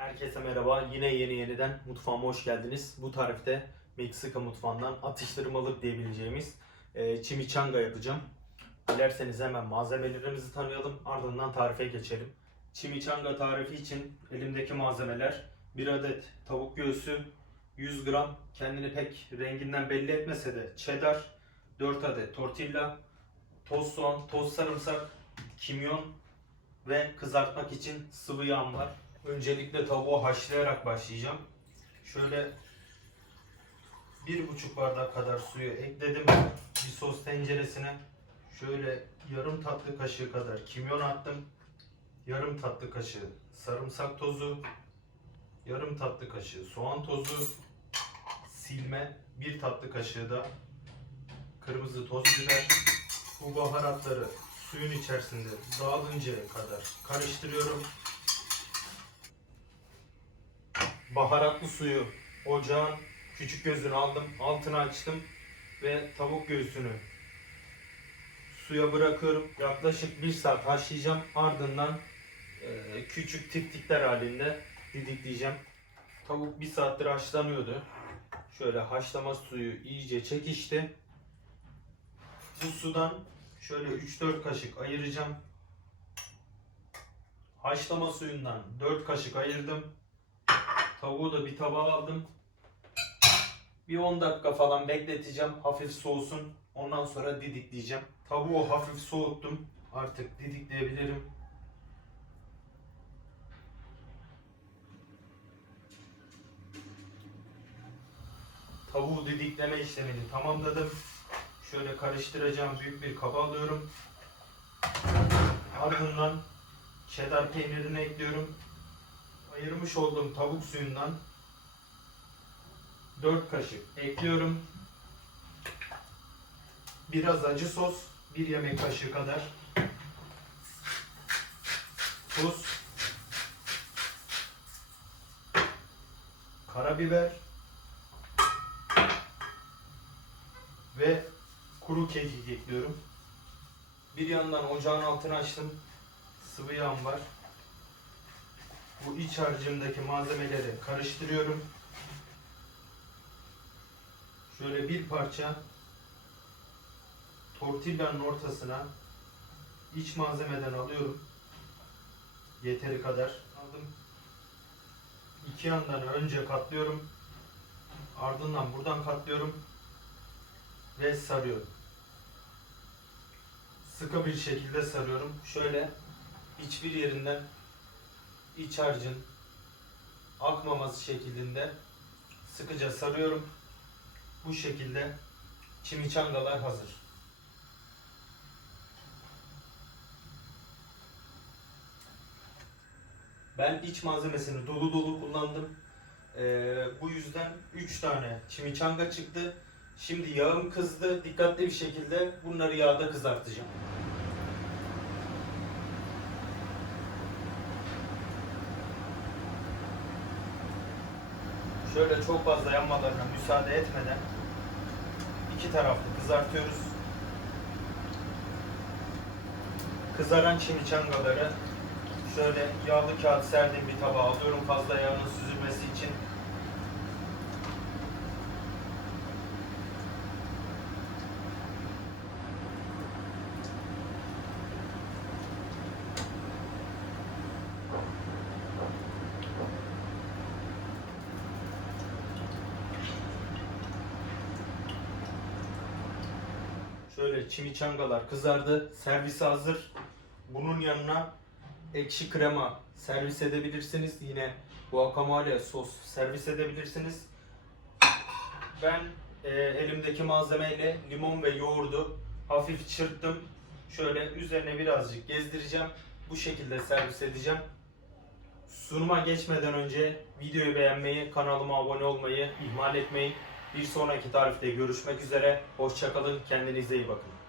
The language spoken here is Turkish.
Herkese merhaba. Yine yeni yeniden mutfağıma hoş geldiniz. Bu tarifte Meksika mutfağından atıştırmalık diyebileceğimiz e, chimichanga yapacağım. Dilerseniz hemen malzemelerimizi tanıyalım. Ardından tarife geçelim. Chimichanga tarifi için elimdeki malzemeler 1 adet tavuk göğsü, 100 gram kendini pek renginden belli etmese de cheddar, 4 adet tortilla, toz soğan, toz sarımsak, kimyon ve kızartmak için sıvı yağım var. Öncelikle tavuğu haşlayarak başlayacağım. Şöyle bir buçuk bardak kadar suyu ekledim. Bir sos tenceresine şöyle yarım tatlı kaşığı kadar kimyon attım. Yarım tatlı kaşığı sarımsak tozu, yarım tatlı kaşığı soğan tozu, silme, bir tatlı kaşığı da kırmızı toz biber. Bu baharatları suyun içerisinde dağılıncaya kadar karıştırıyorum. Baharatlı suyu ocağın küçük gözünü aldım, altını açtım ve tavuk göğsünü suya bırakıyorum. Yaklaşık bir saat haşlayacağım. Ardından e, küçük tiftikler halinde didikleyeceğim. Tavuk bir saattir haşlanıyordu. Şöyle haşlama suyu iyice çekişti. Bu sudan şöyle 3-4 kaşık ayıracağım. Haşlama suyundan 4 kaşık ayırdım. Tavuğu da bir tabağa aldım. Bir 10 dakika falan bekleteceğim. Hafif soğusun. Ondan sonra didikleyeceğim. Tavuğu hafif soğuttum. Artık didikleyebilirim. Tavuğu didikleme işlemini tamamladım. Şöyle karıştıracağım büyük bir kaba alıyorum. Ardından cheddar peynirini ekliyorum. Ayırmış olduğum tavuk suyundan 4 kaşık ekliyorum. Biraz acı sos, 1 yemek kaşığı kadar. Tuz. Karabiber. Ve kuru kekik ekliyorum. Bir yandan ocağın altını açtım. Sıvı yağım var. Bu iç harcımdaki malzemeleri karıştırıyorum. Şöyle bir parça tortillanın ortasına iç malzemeden alıyorum. Yeteri kadar aldım. İki yandan önce katlıyorum. Ardından buradan katlıyorum ve sarıyorum. Sıkı bir şekilde sarıyorum. Şöyle hiçbir yerinden iç harcın akmaması şeklinde sıkıca sarıyorum. Bu şekilde çimichangalar hazır. Ben iç malzemesini dolu dolu kullandım. Ee, bu yüzden 3 tane çimiçanga çıktı. Şimdi yağım kızdı. Dikkatli bir şekilde bunları yağda kızartacağım. Şöyle çok fazla yanmalarına müsaade etmeden iki taraflı kızartıyoruz. Kızaran çimiçangaları şöyle yağlı kağıt serdiğim bir tabağa alıyorum fazla yağının süzülmesi için. Şöyle çimiçangalar kızardı. Servise hazır. Bunun yanına ekşi krema servis edebilirsiniz. Yine guacamole sos servis edebilirsiniz. Ben e, elimdeki malzemeyle limon ve yoğurdu hafif çırptım. Şöyle üzerine birazcık gezdireceğim. Bu şekilde servis edeceğim. Sunuma geçmeden önce videoyu beğenmeyi, kanalıma abone olmayı ihmal etmeyin. Bir sonraki tarifte görüşmek üzere. Hoşçakalın. Kendinize iyi bakın.